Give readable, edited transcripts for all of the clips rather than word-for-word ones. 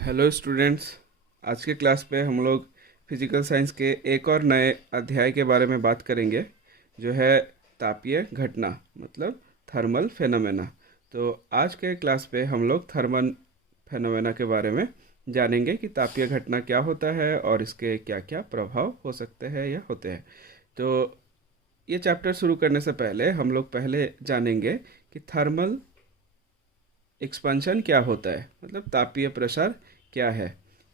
Hello students. आज के class पे हम लोग फिजिकल साइंस के एक और नए अध्याय के बारे में बात करेंगे, जो है तापीय घटना, मतलब थर्मल फेनोमेना। तो आज के क्लास पे हम लोग थर्मल फेनोमेना के बारे में जानेंगे कि तापीय घटना क्या होता है और इसके क्या क्या प्रभाव हो सकते हैं या होते हैं। तो ये चैप्टर शुरू करने से पहले हम लोग पहले जानेंगे कि थर्मल एक्सपेंशन क्या होता है, मतलब तापीय प्रसार क्या है।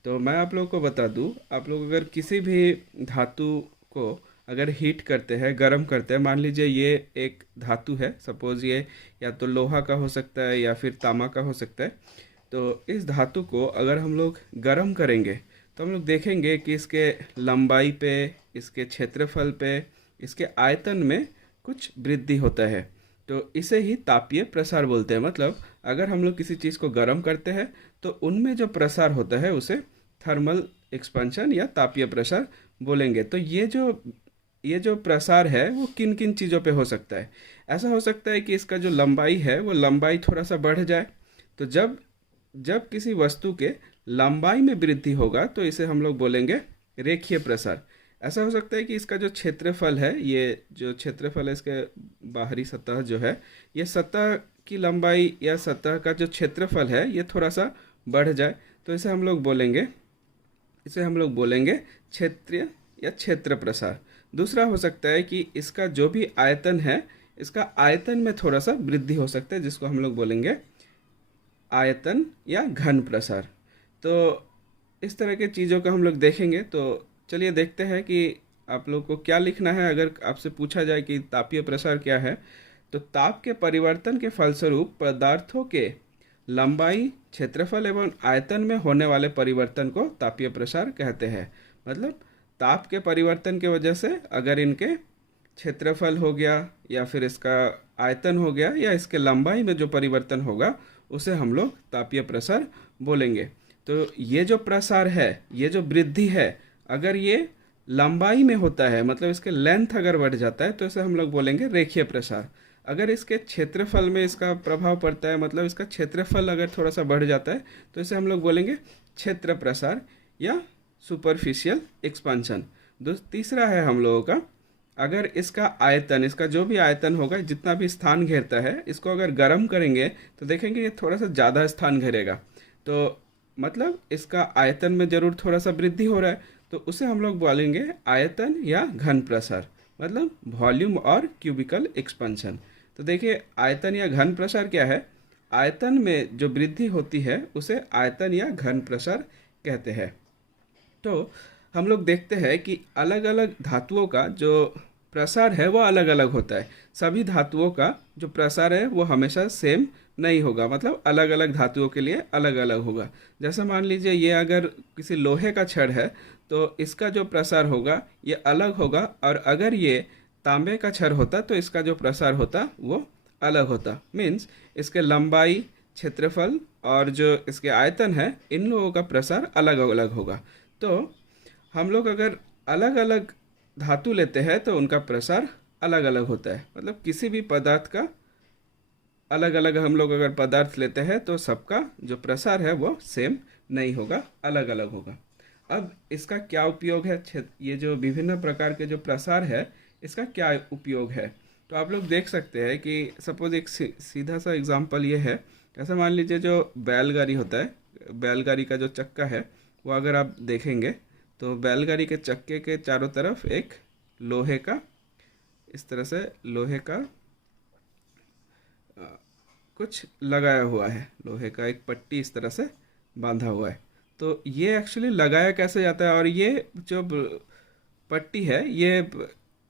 तो मैं आप लोगों को बता दूं, आप लोग अगर किसी भी धातु को अगर हीट करते हैं, गर्म करते हैं, मान लीजिए ये एक धातु है, सपोज ये या तो लोहा का हो सकता है या फिर तांबा का हो सकता है। तो इस धातु को अगर हम लोग गर्म करेंगे तो हम लोग देखेंगे कि इसके लंबाई पे, इसके क्षेत्रफल पे, इसके आयतन में कुछ वृद्धि होता है। तो इसे ही तापीय प्रसार बोलते हैं। मतलब अगर हम लोग किसी चीज़ को गर्म करते हैं तो उनमें जो प्रसार होता है उसे थर्मल एक्सपेंशन या तापीय प्रसार बोलेंगे। तो ये जो प्रसार है वो किन किन चीज़ों पे हो सकता है। ऐसा हो सकता है कि इसका जो लंबाई है वो लंबाई थोड़ा सा बढ़ जाए। तो जब जब किसी वस्तु के लंबाई में वृद्धि होगा तो इसे हम लोग बोलेंगे रेखीय प्रसार। ऐसा हो सकता है कि इसका जो क्षेत्रफल है, ये जो क्षेत्रफल है इसके बाहरी सतह जो है, ये सतह की लंबाई या सतह का जो क्षेत्रफल है ये थोड़ा सा बढ़ जाए। तो इसे हम लोग बोलेंगे क्षेत्रीय या क्षेत्र प्रसार। दूसरा हो सकता है कि इसका जो भी आयतन है, इसका आयतन में थोड़ा सा वृद्धि हो सकता है, जिसको हम लोग बोलेंगे आयतन या घन प्रसार। तो इस तरह के चीज़ों को हम लोग देखेंगे। तो चलिए देखते हैं कि आप लोग को क्या लिखना है अगर आपसे पूछा जाए कि तापीय प्रसार क्या है। तो ताप के परिवर्तन के फलस्वरूप पदार्थों के लंबाई, क्षेत्रफल एवं आयतन में होने वाले परिवर्तन को तापीय प्रसार कहते हैं। मतलब ताप के परिवर्तन की वजह से अगर इनके क्षेत्रफल हो गया या फिर इसका आयतन हो गया या इसके लंबाई में जो परिवर्तन होगा उसे हम लोग तापीय प्रसार बोलेंगे। तो ये जो प्रसार है, ये जो वृद्धि है, अगर ये लंबाई में होता है, मतलब इसके लेंथ अगर बढ़ जाता है तो इसे हम लोग बोलेंगे रेखीय प्रसार। अगर इसके क्षेत्रफल में इसका प्रभाव पड़ता है, मतलब इसका क्षेत्रफल अगर थोड़ा सा बढ़ जाता है तो इसे हम लोग बोलेंगे क्षेत्र प्रसार या सुपरफिशियल एक्सपांशन। तीसरा है हम लोगों का, अगर इसका आयतन, इसका जो भी आयतन होगा, जितना भी स्थान घेरता है, इसको अगर गर्म करेंगे तो देखेंगे ये थोड़ा सा ज़्यादा स्थान घेरेगा। तो मतलब इसका आयतन में ज़रूर थोड़ा सा वृद्धि हो रहा है, तो उसे हम लोग बोलेंगे आयतन या घन प्रसार, मतलब वॉल्यूम और क्यूबिकल एक्सपेंशन। तो देखिए आयतन या घन प्रसार क्या है। आयतन में जो वृद्धि होती है उसे आयतन या घन प्रसार कहते हैं। तो हम लोग देखते हैं कि अलग अलग धातुओं का जो प्रसार है वो अलग अलग होता है। सभी धातुओं का जो प्रसार है वो हमेशा सेम नहीं होगा, मतलब अलग अलग धातुओं के लिए अलग अलग होगा। जैसे मान लीजिए ये अगर किसी लोहे का छड़ है तो इसका जो प्रसार होगा ये अलग होगा, और अगर ये तांबे का छड़ होता तो इसका जो प्रसार होता वो अलग होता। मीन्स इसके लंबाई, क्षेत्रफल और जो इसके आयतन है, इन लोगों का प्रसार अलग अलग होगा। तो हम लोग अगर अलग अलग धातु लेते हैं तो उनका प्रसार अलग अलग होता है। मतलब किसी भी पदार्थ का अलग अलग हम लोग अगर पदार्थ लेते हैं तो सबका जो प्रसार है वो सेम नहीं होगा, अलग अलग होगा। अब इसका क्या उपयोग है, ये जो विभिन्न प्रकार के जो प्रसार है इसका क्या उपयोग है। तो आप लोग देख सकते हैं कि सपोज एक सीधा सा एग्जांपल ये है। ऐसा मान लीजिए जो बैलगाड़ी होता है, बैलगाड़ी का जो चक्का है वो अगर आप देखेंगे तो बैलगाड़ी के चक्के के चारों तरफ एक लोहे का, इस तरह से लोहे का कुछ लगाया हुआ है, लोहे का एक पट्टी इस तरह से बांधा हुआ है। तो ये एक्चुअली लगाया कैसे जाता है, और ये जो पट्टी है,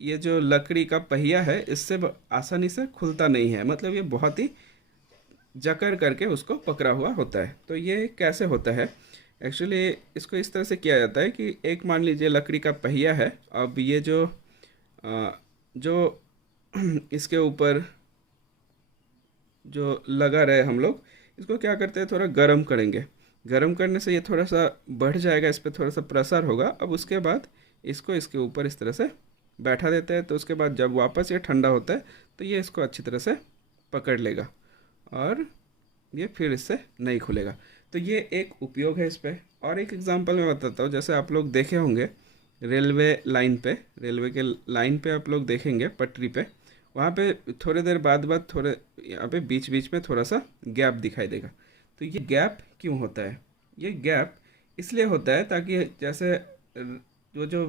ये जो लकड़ी का पहिया है इससे आसानी से खुलता नहीं है, मतलब ये बहुत ही जकड़ करके उसको पकड़ा हुआ होता है। तो ये कैसे होता है, एक्चुअली इसको इस तरह से किया जाता है कि एक मान लीजिए लकड़ी का पहिया है। अब ये जो इसके ऊपर जो लगा रहे हम लोग इसको क्या करते हैं, थोड़ा गर्म करेंगे। गर्म करने से ये थोड़ा सा बढ़ जाएगा, इस पर थोड़ा सा प्रसार होगा। अब उसके बाद इसको इसके ऊपर इस तरह से बैठा देते हैं। तो उसके बाद जब वापस ये ठंडा होता है तो ये इसको अच्छी तरह से पकड़ लेगा और ये फिर इससे नहीं खुलेगा। तो ये एक उपयोग है इस पे। और एक एग्जांपल मैं बताता हूँ, जैसे आप लोग देखे होंगे रेलवे लाइन पे, रेलवे के लाइन पे आप लोग देखेंगे पटरी पे, वहाँ पे थोड़ी देर बाद बाद थोड़े यहाँ पे बीच बीच में थोड़ा सा गैप दिखाई देगा। तो ये गैप क्यों होता है? ये गैप इसलिए होता है ताकि जैसे वो जो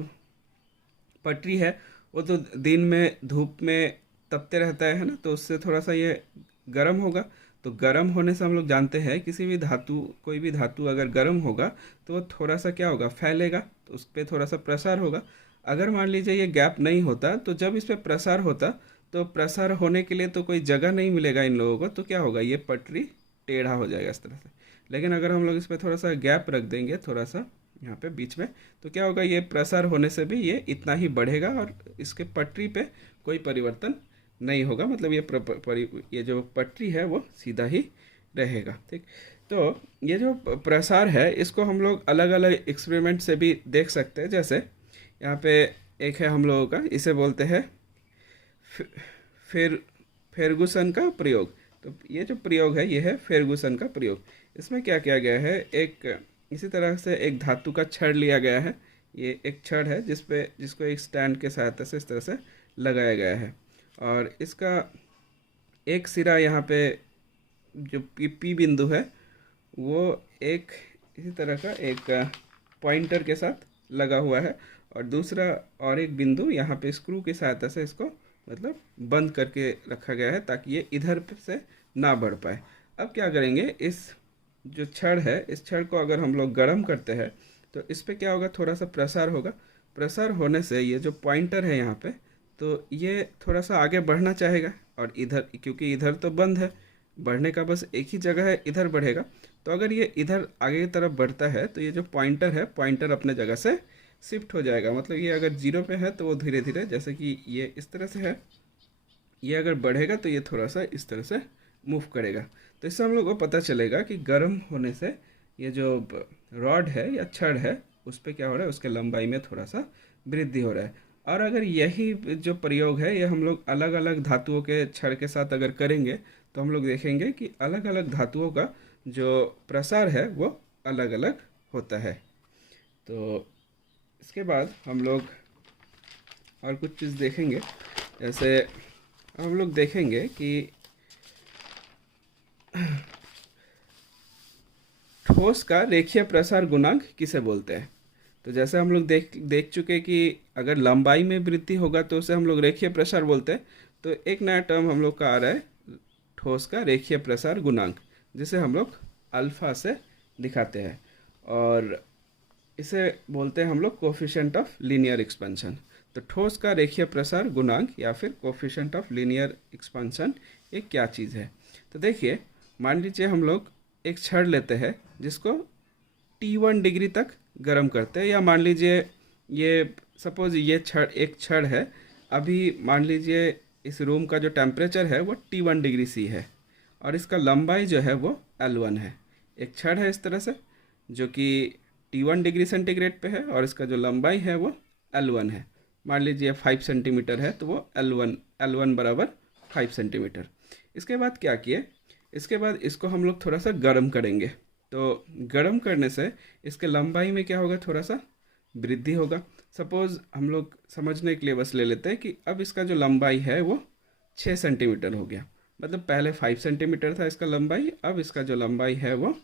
पटरी है वो तो दिन में धूप में तपते रहता है ना, तो उससे थोड़ा सा ये गर्म होगा। तो गर्म होने से हम लोग जानते हैं किसी भी धातु, कोई भी धातु अगर गर्म होगा तो वो थोड़ा सा क्या होगा, फैलेगा, तो उस पर थोड़ा सा प्रसार होगा। अगर मान लीजिए ये गैप नहीं होता तो जब इस पर प्रसार होता, तो प्रसार होने के लिए तो कोई जगह नहीं मिलेगा इन लोगों को, तो क्या होगा, ये पटरी टेढ़ा हो जाएगा इस तरह से। लेकिन अगर हम लोग इस पर थोड़ा सा गैप रख देंगे, थोड़ा सा यहाँ पे बीच में, तो क्या होगा, ये प्रसार होने से भी ये इतना ही बढ़ेगा और इसके पटरी पे कोई परिवर्तन नहीं होगा। मतलब ये ये जो पटरी है वो सीधा ही रहेगा। ठीक, तो ये जो प्रसार है इसको हम लोग अलग अलग एक्सपेरिमेंट से भी देख सकते हैं। जैसे यहाँ पे एक है हम लोगों का, इसे बोलते हैं फिर फेर्गुसन का प्रयोग। तो ये जो प्रयोग है ये है फेर्गुसन का प्रयोग। इसमें क्या किया गया है, एक इसी तरह से एक धातु का छड़ लिया गया है। ये एक छड़ है जिसको एक स्टैंड के सहायता से इस तरह से लगाया गया है, और इसका एक सिरा यहाँ पे जो पी बिंदु है वो एक इसी तरह का एक पॉइंटर के साथ लगा हुआ है, और दूसरा और एक बिंदु यहाँ पे स्क्रू की सहायता से इसको मतलब बंद करके रखा गया है ताकि ये इधर से ना बढ़ पाए। अब क्या करेंगे, इस जो छड़ है इस छड़ को अगर हम लोग गर्म करते हैं तो इस पे क्या होगा, थोड़ा सा प्रसार होगा। प्रसार होने से ये जो पॉइंटर है यहाँ पे, तो ये थोड़ा सा आगे बढ़ना चाहेगा, और इधर क्योंकि इधर तो बंद है, बढ़ने का बस एक ही जगह है, इधर बढ़ेगा। तो अगर ये इधर आगे की तरफ बढ़ता है तो ये जो पॉइंटर है, पॉइंटर अपने जगह से शिफ्ट हो जाएगा। मतलब ये अगर जीरो पे है तो वो धीरे धीरे, जैसे कि ये इस तरह से है, ये अगर बढ़ेगा तो ये थोड़ा सा इस तरह से मूव करेगा। तो इससे हम लोग को पता चलेगा कि गर्म होने से ये जो रॉड है या छड़ है उस पर क्या हो रहा है, उसके लंबाई में थोड़ा सा वृद्धि हो रहा है। और अगर यही जो प्रयोग है ये हम लोग अलग अलग धातुओं के छड़ के साथ अगर करेंगे तो हम लोग देखेंगे कि अलग अलग धातुओं का जो प्रसार है वो अलग अलग होता है। तो इसके बाद हम लोग और कुछ चीज़ देखेंगे। जैसे हम लोग देखेंगे कि ठोस का रेखीय प्रसार गुणांक किसे बोलते हैं। तो जैसे हम लोग देख चुके कि अगर लंबाई में वृद्धि होगा तो उसे हम लोग रेखीय प्रसार बोलते हैं। तो एक नया टर्म हम लोग का आ रहा है, ठोस का रेखीय प्रसार गुणांक, जिसे हम लोग अल्फा से दिखाते हैं, और इसे बोलते हैं हम लोग कोफिशिएंट ऑफ लीनियर एक्सपेंशन। तो ठोस का रेखीय प्रसार गुणांक या फिर कोफिशिएंट ऑफ लीनियर एक्सपेंशन ये क्या चीज़ है। तो देखिए, मान लीजिए हम लोग एक छड़ लेते हैं जिसको T1 डिग्री तक गर्म करते हैं, या मान लीजिए ये सपोज ये एक छड़ है। अभी मान लीजिए इस रूम का जो टेम्परेचर है वो T1 डिग्री C है, और इसका लंबाई जो है वो L1 है। एक छड़ है इस तरह से जो कि T1 डिग्री सेंटीग्रेड पे है, और इसका जो लंबाई है वो L1 है। मान लीजिए 5 सेंटीमीटर है, तो वो L1 बराबर 5 सेंटीमीटर। इसके बाद क्या किए, इसके बाद इसको हम लोग थोड़ा सा गर्म करेंगे। तो गर्म करने से इसके लंबाई में क्या होगा, थोड़ा सा वृद्धि होगा। सपोज़ हम लोग समझने के लिए बस ले लेते हैं कि अब इसका जो लंबाई है वो 6 सेंटीमीटर हो गया। मतलब पहले 5 सेंटीमीटर था इसका लंबाई, अब इसका जो लंबाई है वो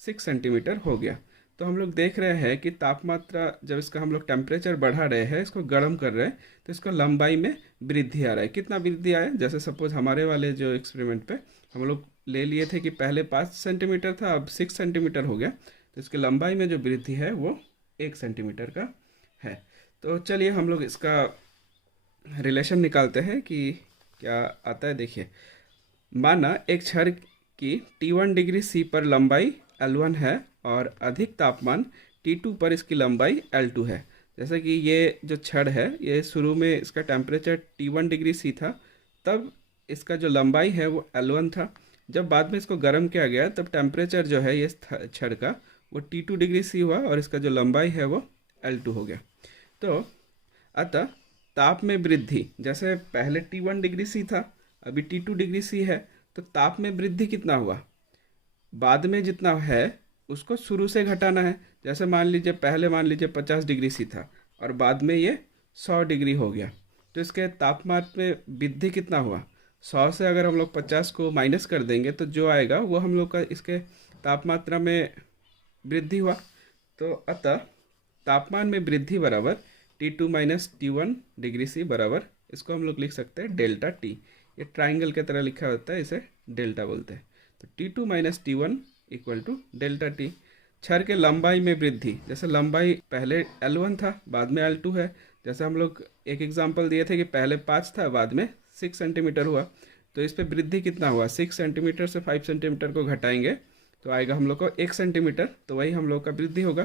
6 सेंटीमीटर हो गया। तो हम लोग देख रहे हैं कि तापमात्रा, जब इसका हम लोग टेम्परेचर बढ़ा रहे हैं, इसको गर्म कर रहे हैं, तो इसका लंबाई में वृद्धि आ रहा है। कितना वृद्धि आया, जैसे सपोज हमारे वाले जो एक्सपेरिमेंट पे हम लोग ले लिए थे कि पहले 5 सेंटीमीटर था, अब 6 सेंटीमीटर हो गया, तो इसकी लंबाई में जो वृद्धि है वो 1 सेंटीमीटर का है। तो चलिए हम लोग इसका रिलेशन निकालते हैं कि क्या आता है। देखिए, माना एक छड़ की T1 डिग्री C पर लंबाई L1 है और अधिक तापमान T2 पर इसकी लंबाई L2 है। जैसे कि ये जो छड़ है ये शुरू में इसका टेम्परेचर T1 डिग्री C था, तब इसका जो लंबाई है वो L1 था। जब बाद में इसको गर्म किया गया तब टेम्परेचर जो है ये छड़ का वो T2 डिग्री C हुआ, और इसका जो लंबाई है वो L2 हो गया। तो अतः ताप में वृद्धि, जैसे पहले T1 डिग्री C था, अभी T2 डिग्री C है, तो ताप में वृद्धि कितना हुआ, बाद में जितना है उसको शुरू से घटाना है। जैसे मान लीजिए पहले मान लीजिए 50 डिग्री सी था और बाद में ये 100 डिग्री हो गया, तो इसके तापमान में वृद्धि कितना हुआ? 100 से अगर हम लोग 50 को माइनस कर देंगे तो जो आएगा वो हम लोग का इसके तापमात्रा में वृद्धि हुआ। तो अतः तापमान में वृद्धि बराबर T2 minus T1 degree C बराबर, इसको हम लोग लिख सकते हैं डेल्टा टी। ये ट्राइंगल की तरह लिखा होता है, इसे डेल्टा बोलते हैं। तो T2 minus T1 equal to delta T. छड़ के लंबाई में वृद्धि, जैसे लंबाई पहले L1 था बाद में L2 है। जैसे हम लोग एक एग्जांपल दिए थे कि पहले 5 था बाद में 6 सेंटीमीटर हुआ, तो इस पे वृद्धि कितना हुआ? 6 सेंटीमीटर से 5 सेंटीमीटर को घटाएंगे तो आएगा हम लोग को 1 सेंटीमीटर, तो वही हम लोग का वृद्धि होगा।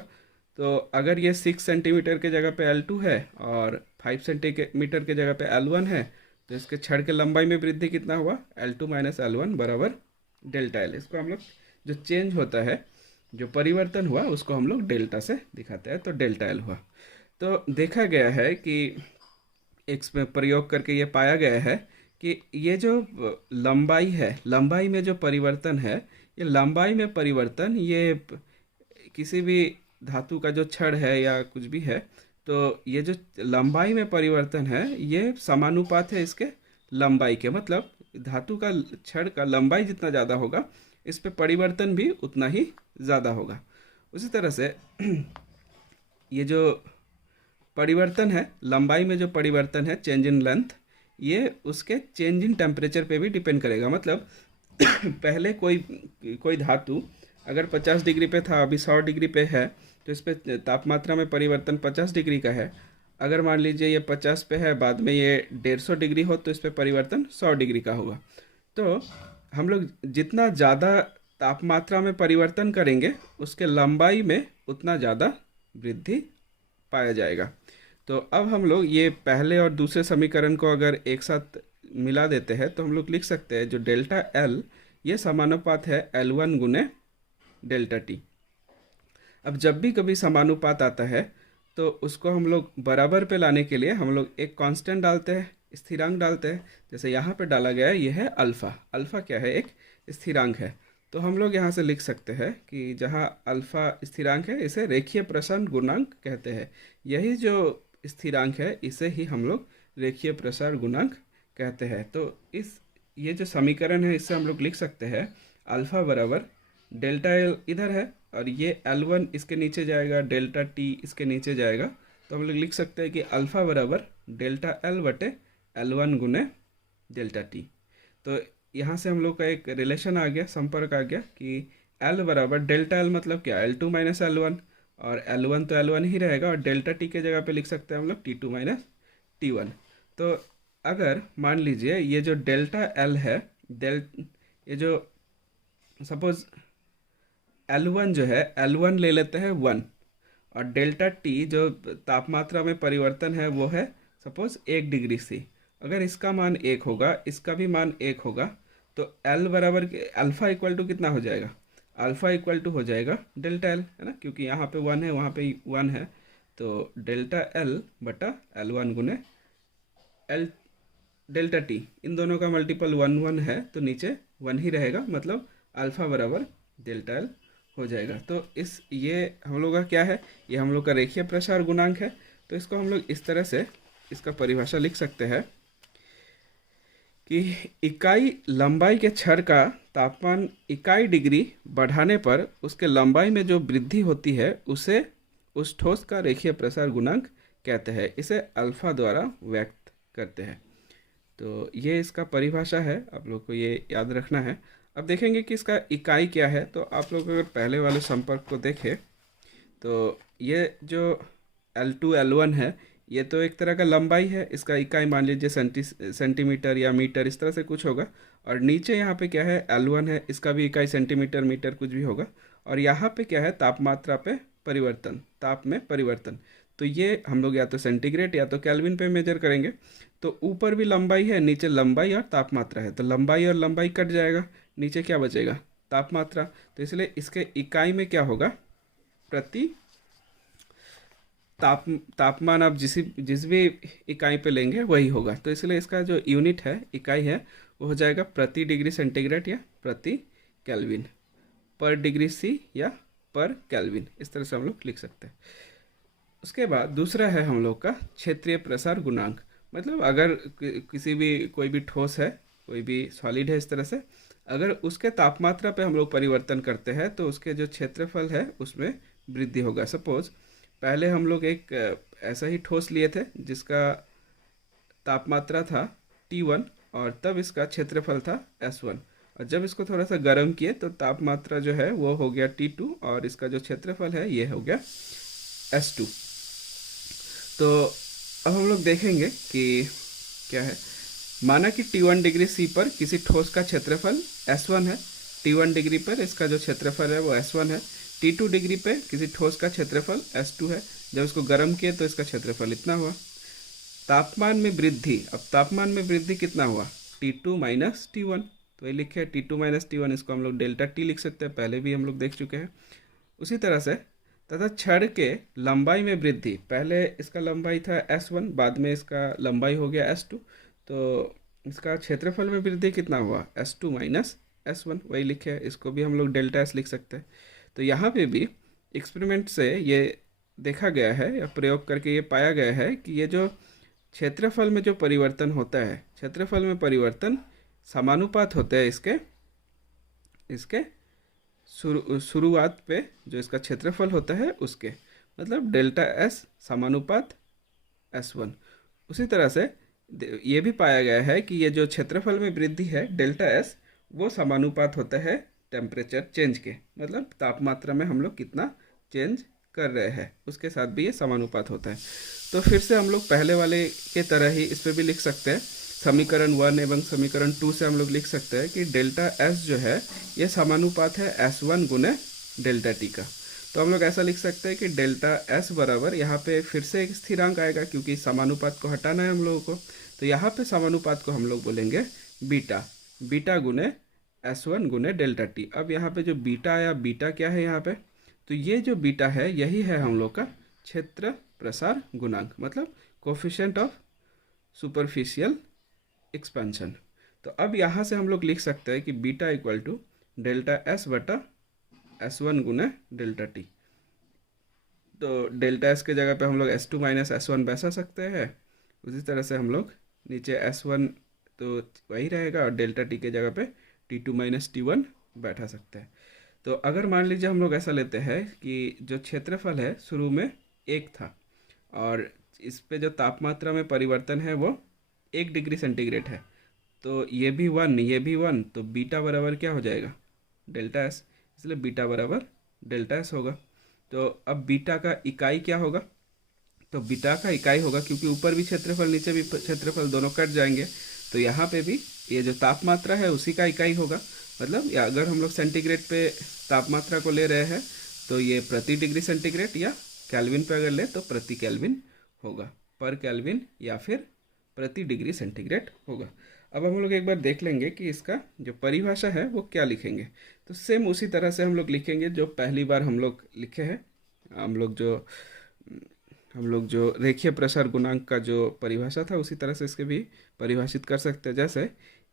तो अगर ये 6 सेंटीमीटर के जगह पे L2 है और 5 सेंटीमीटर के जगह पे L1 है, तो इसके छड़ के लंबाई में वृद्धि कितना हुआ? L2 माइनस L1 बराबर डेल्टा एल। इसको हम लोग जो चेंज होता है, जो परिवर्तन हुआ, उसको हम लोग डेल्टा से दिखाते हैं, तो डेल्टा एल हुआ। तो देखा गया है कि इसमें प्रयोग करके ये पाया गया है कि ये जो लंबाई है, लंबाई में जो परिवर्तन है, ये लंबाई में परिवर्तन ये किसी भी धातु का जो छड़ है या कुछ भी है, तो ये जो लंबाई में परिवर्तन है ये समानुपात है इसके लंबाई के। मतलब धातु का छड़ का लंबाई जितना ज़्यादा होगा, इस पे परिवर्तन भी उतना ही ज़्यादा होगा। उसी तरह से ये जो परिवर्तन है, लंबाई में जो परिवर्तन है, चेंज इन लेंथ, ये उसके चेंज इन टेम्परेचर पे भी डिपेंड करेगा। मतलब पहले कोई धातु अगर 50 डिग्री पे था, अभी 100 डिग्री पे है, तो इस पे तापमात्रा में परिवर्तन 50 डिग्री का है। अगर मान लीजिए ये 50 पे है, बाद में ये 150 डिग्री हो, तो इस पे परिवर्तन 100 डिग्री का होगा। तो हम लोग जितना ज़्यादा तापमात्रा में परिवर्तन करेंगे, उसके लंबाई में उतना ज़्यादा वृद्धि पाया जाएगा। तो अब हम लोग ये पहले और दूसरे समीकरण को अगर एक साथ मिला देते हैं, तो हम लोग लिख सकते हैं जो डेल्टा एल, ये समानुपात है L1 गुने डेल्टा टी। अब जब भी कभी समानुपात आता है, तो उसको हम लोग बराबर पे लाने के लिए हम लोग एक कांस्टेंट डालते हैं, स्थिरांक डालते हैं। जैसे यहाँ पे डाला गया है, ये है अल्फ़ा। अल्फ़ा क्या है? एक स्थिरांक है। तो हम लोग यहाँ से लिख सकते हैं कि जहाँ अल्फ़ा स्थिरांक है, इसे रेखीय प्रसार गुणांक कहते हैं। यही जो स्थिरांक है, इसे ही हम लोग रेखीय प्रसार गुणांक कहते हैं। तो ये जो समीकरण है, इससे हम लोग लिख सकते हैं अल्फ़ा बराबर डेल्टा एल इधर है, और ये L1 इसके नीचे जाएगा, डेल्टा टी इसके नीचे जाएगा। तो हम लोग लिख सकते हैं कि अल्फ़ा बराबर डेल्टा एल बटे L1 गुने डेल्टा टी। तो यहाँ से हम लोग का एक रिलेशन आ गया, संपर्क आ गया कि L बराबर डेल्टा एल मतलब क्या? L2 माइनस L1, और L1 तो L1 ही रहेगा, और डेल्टा टी के जगह पे लिख सकते हैं हम लोग T2 माइनस T1। तो अगर मान लीजिए ये जो डेल्टा एल है, ये जो सपोज L1 जो है, L1 ले लेते हैं 1, और डेल्टा टी जो तापमात्रा में परिवर्तन है वो है सपोज 1 डिग्री सी। अगर इसका मान 1 होगा, इसका भी मान 1 होगा, तो L बराबर अल्फ़ा इक्वल टू कितना हो जाएगा? अल्फ़ा इक्वल टू हो जाएगा डेल्टा एल, है ना, क्योंकि यहाँ पे 1 है, वहाँ पे 1 है। तो डेल्टा एल बटा L1 गुने एल डेल्टा टी, इन दोनों का मल्टीपल 1 1 है, तो नीचे 1 ही रहेगा। मतलब अल्फ़ा बराबर डेल्टा एल हो जाएगा। तो ये हम लोग का क्या है? ये हम लोग का रेखीय प्रसार गुणांक है। तो इसको हम लोग इस तरह से इसका परिभाषा लिख सकते हैं कि इकाई लंबाई के छड़ का तापमान इकाई डिग्री बढ़ाने पर उसके लंबाई में जो वृद्धि होती है, उसे उस ठोस का रेखीय प्रसार गुणांक कहते हैं। इसे अल्फा द्वारा व्यक्त करते हैं। तो ये इसका परिभाषा है, आप लोग को ये याद रखना है। अब देखेंगे कि इसका इकाई क्या है। तो आप लोग अगर पहले वाले संपर्क को देखें, तो ये जो L2 L1 है, ये तो एक तरह का लंबाई है। इसका इकाई मान लीजिए सेंटीमीटर या मीटर, इस तरह से कुछ होगा। और नीचे यहाँ पे क्या है? L1 है, इसका भी इकाई सेंटीमीटर मीटर कुछ भी होगा। और यहाँ पे क्या है? तापमात्रा पे परिवर्तन, ताप में परिवर्तन। तो ये हम लोग या तो सेंटीग्रेड या तो केल्विन पे मेजर करेंगे। तो ऊपर भी लंबाई है, नीचे लंबाई और तापमात्रा है। तो लंबाई और लंबाई कट जाएगा, नीचे क्या बचेगा? तापमात्रा। तो इसलिए इसके इकाई में क्या होगा? प्रति तापमान आप जिस भी इकाई पे लेंगे वही होगा। तो इसलिए इसका जो यूनिट है, इकाई है, वो हो जाएगा प्रति डिग्री सेंटीग्रेड या प्रति केल्विन, पर डिग्री सी या पर केल्विन, इस तरह से हम लोग लिख सकते हैं। उसके बाद दूसरा है हम लोग का क्षेत्रीय प्रसार गुणांक। मतलब अगर किसी भी कोई भी ठोस है, कोई भी सॉलिड है, इस तरह से अगर उसके तापमात्रा पे हम लोग परिवर्तन करते हैं तो उसके जो क्षेत्रफल है उसमें वृद्धि होगा। सपोज पहले हम लोग एक ऐसा ही ठोस लिए थे जिसका तापमात्रा था T1 और तब इसका क्षेत्रफल था S1, और जब इसको थोड़ा सा गर्म किए तो तापमात्रा जो है वो हो गया T2 और इसका जो क्षेत्रफल है ये हो गया S2। तो अब हम लोग देखेंगे कि क्या है। माना कि T1 डिग्री C पर किसी ठोस का क्षेत्रफल S1 है, T1 डिग्री पर इसका जो क्षेत्रफल है वो S1 है, T2 डिग्री पे किसी ठोस का क्षेत्रफल S2 है। जब इसको गर्म किए तो इसका क्षेत्रफल इतना हुआ। तापमान में वृद्धि, अब तापमान में वृद्धि कितना हुआ, T2 माइनस T1, तो ये लिखे T2 माइनस T1, इसको हम लोग डेल्टा T लिख सकते हैं, पहले भी हम लोग देख चुके हैं। उसी तरह से तथा छड़ के लंबाई में वृद्धि, पहले इसका लंबाई था S1, बाद में इसका लंबाई हो गया S2, तो इसका क्षेत्रफल में वृद्धि कितना हुआ, S2 माइनस S1, वही लिखे, इसको भी हम लोग डेल्टा S लिख सकते हैं। तो यहाँ पे भी एक्सपेरिमेंट से ये देखा गया है या प्रयोग करके ये पाया गया है कि ये जो क्षेत्रफल में जो परिवर्तन होता है, क्षेत्रफल में परिवर्तन समानुपात होते हैं इसके इसके शुरुआत पे जो इसका क्षेत्रफल होता है उसके, मतलब डेल्टा S समानुपात S1। उसी तरह से ये भी पाया गया है कि ये जो क्षेत्रफल में वृद्धि है डेल्टा S, वो समानुपात होता है टेम्परेचर चेंज के, मतलब तापमात्रा में हम लोग कितना चेंज कर रहे हैं उसके साथ भी ये समानुपात होता है। तो फिर से हम लोग पहले वाले के तरह ही इस पर भी लिख सकते हैं। समीकरण 1 एवं समीकरण 2 से हम लोग लिख सकते हैं कि डेल्टा S जो है ये समानुपात है S1 गुने डेल्टा T का। तो हम लोग ऐसा लिख सकते हैं कि डेल्टा S बराबर, यहाँ पे फिर से एक स्थिरांक आएगा क्योंकि समानुपात को हटाना है हम लोगों को, तो यहाँ पे समानुपात को हम लोग बोलेंगे बीटा, बीटा गुने S1 गुने डेल्टा T। अब यहाँ पे जो बीटा आया, बीटा क्या है यहाँ पे, तो ये जो बीटा है यही है हम लोग का क्षेत्र प्रसार गुणांक, मतलब कोफिशिएंट ऑफ सुपरफिशियल एक्सपेंशन। तो अब यहाँ से हम लोग लिख सकते हैं कि beta equal to delta S बटा S1 गुना डेल्टा T। तो डेल्टा S के जगह पे हम लोग S2 माइनस S1 बैठा सकते हैं। उसी तरह से हम लोग नीचे S1 तो वही रहेगा और डेल्टा T के जगह पे T2 माइनस T1 बैठा सकते हैं। तो अगर मान लीजिए हम लोग ऐसा लेते हैं कि जो क्षेत्रफल है शुरू में 1 था और इस पे जो तापमात्रा में परिवर्तन है वो 1 डिग्री सेंटीग्रेड है, तो ये भी 1, ये भी 1, तो बीटा बराबर क्या हो जाएगा, डेल्टा S, इसलिए बीटा बराबर डेल्टा S होगा। तो अब बीटा का इकाई क्या होगा, तो बीटा का इकाई होगा, क्योंकि ऊपर भी क्षेत्रफल नीचे भी क्षेत्रफल दोनों कट जाएंगे, तो यहाँ पे भी ये जो तापमात्रा है उसी का इकाई होगा। मतलब या अगर हम लोग सेंटीग्रेड पे तापमात्रा को ले रहे हैं तो ये प्रति डिग्री सेंटीग्रेड, या केल्विन पे अगर ले तो प्रति केल्विन होगा, पर केल्विन या फिर प्रति डिग्री सेंटीग्रेड होगा। अब हम लोग एक बार देख लेंगे कि इसका जो परिभाषा है वो क्या लिखेंगे। तो सेम उसी तरह से हम लोग लिखेंगे जो पहली बार हम लोग लिखे हैं। हम लोग जो रेखीय प्रसार गुणांक का जो परिभाषा था उसी तरह से इसके भी परिभाषित कर सकते हैं। जैसे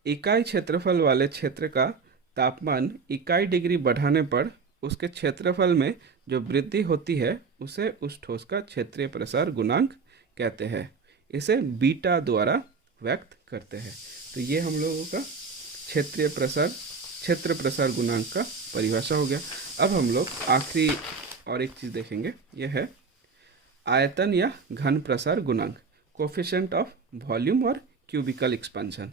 इकाई क्षेत्रफल वाले क्षेत्र का तापमान इकाई डिग्री बढ़ाने पर उसके क्षेत्रफल में जो वृद्धि होती है उसे उस ठोस का क्षेत्रीय प्रसार गुणांक कहते हैं। इसे बीटा द्वारा व्यक्त करते हैं। तो ये हम लोगों का क्षेत्र प्रसार गुणांक का परिभाषा हो गया। अब हम लोग आखिरी और एक चीज़ देखेंगे, यह है आयतन या घन प्रसार गुणांक, कोफिशिएंट ऑफ वॉल्यूम और क्यूबिकल एक्सपेंशन।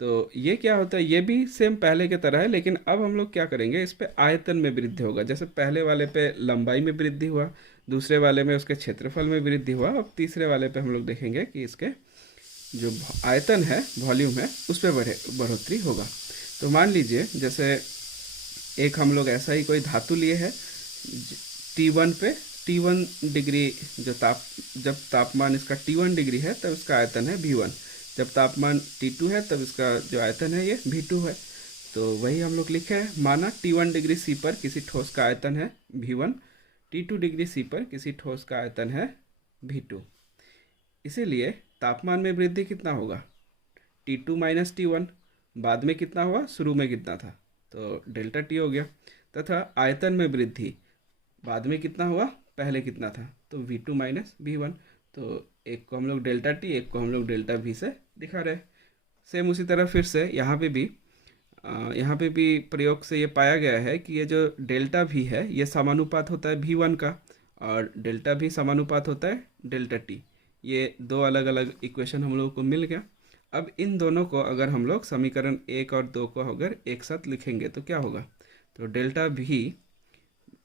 तो ये क्या होता है, ये भी सेम पहले की तरह है, लेकिन अब हम लोग क्या करेंगे, इस पे आयतन में वृद्धि होगा। जैसे पहले वाले पे लंबाई में वृद्धि हुआ, दूसरे वाले में उसके क्षेत्रफल में वृद्धि हुआ, अब तीसरे वाले पे हम लोग देखेंगे कि इसके जो आयतन है, वॉल्यूम है, उस पर बढ़ोतरी होगा। तो मान लीजिए जैसे एक हम लोग ऐसा ही कोई धातु लिए है, T1 पे T1 डिग्री जब तापमान इसका T1 डिग्री है तब इसका आयतन है V1, जब तापमान T2 है तब इसका जो आयतन है ये V2 है। तो वही हम लोग लिखे हैं, माना T1 डिग्री C पर किसी ठोस का आयतन है V1, T2 डिग्री C पर किसी ठोस का आयतन है V2। इसीलिए तापमान में वृद्धि कितना होगा, T2 माइनस T1, बाद में कितना हुआ, शुरू में कितना था, तो डेल्टा T हो गया। तथा आयतन में वृद्धि बाद में कितना हुआ, पहले कितना था, तो v2 माइनस v1। तो एक को हम लोग डेल्टा टी, एक को हम लोग डेल्टा v से दिखा रहे। सेम उसी तरह फिर से यहाँ पे भी प्रयोग से ये पाया गया है कि ये जो डेल्टा v है ये समानुपात होता है v1 का, और डेल्टा v समानुपात होता है डेल्टा t। ये दो अलग अलग इक्वेशन हम लोगों को मिल गया। अब इन दोनों को अगर हम लोग समीकरण 1 और 2 को अगर एक साथ लिखेंगे तो क्या होगा, तो डेल्टा v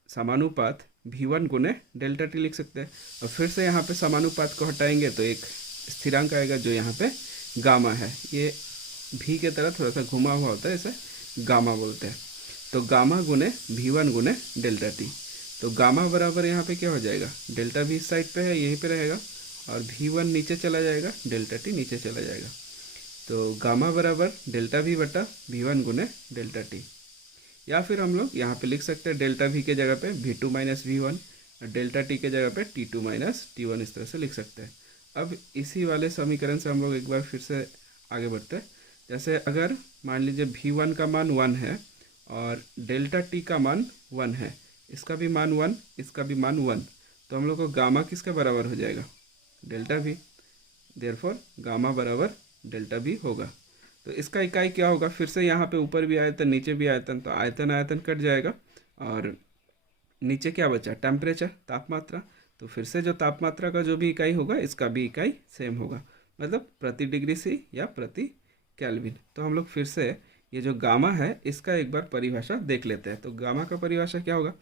समानुपात v1 गुने डेल्टा टी लिख सकते हैं। और फिर से यहाँ पे समानुपात को हटाएंगे तो एक स्थिरांक आएगा जो यहाँ पे गामा है। ये v के तरह थोड़ा सा घुमा हुआ होता है, इसे गामा बोलते हैं। तो गामा गुने v1 गुने डेल्टा टी। तो गामा बराबर यहाँ पे क्या हो जाएगा, डेल्टा v इस साइड पे है, यहीं पे रहेगा, और v1 नीचे चला जाएगा, डेल्टा टी नीचे चला जाएगा। तो गामा बराबर डेल्टा v बटा v1 गुने डेल्टा टी। या फिर हम लोग यहाँ पे लिख सकते हैं डेल्टा v के जगह पे v2 माइनस v1, और डेल्टा t के जगह पे t2 माइनस t1, इस तरह से लिख सकते हैं। अब इसी वाले समीकरण से हम लोग एक बार फिर से आगे बढ़ते हैं। जैसे अगर मान लीजिए v1 का मान 1 है और डेल्टा t का मान 1 है, इसका भी मान 1, इसका भी मान 1, तो हम लोग को गामा किसके बराबर हो जाएगा, डेल्टा v। देयरफॉर गामा बराबर डेल्टा v होगा। तो इसका इकाई क्या होगा, फिर से यहाँ पे ऊपर भी आयतन नीचे भी आयतन, तो आयतन आयतन कट जाएगा, और नीचे क्या बचा, टेम्परेचर, तापमात्रा। तो फिर से जो तापमात्रा का जो भी इकाई होगा इसका भी इकाई सेम होगा, मतलब प्रति डिग्री सी या प्रति केल्विन। तो हम लोग फिर से ये जो गामा है इसका एक बार परिभाषा देख लेते हैं। तो गामा का परिभाषा क्या होगा,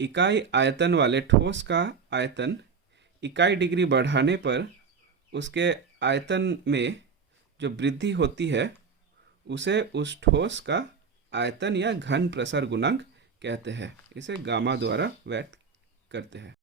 इकाई आयतन वाले ठोस का आयतन इकाई डिग्री बढ़ाने पर उसके आयतन में जो वृद्धि होती है उसे उस ठोस का आयतन या घन प्रसार गुणांक कहते हैं। इसे गामा द्वारा व्यक्त करते हैं।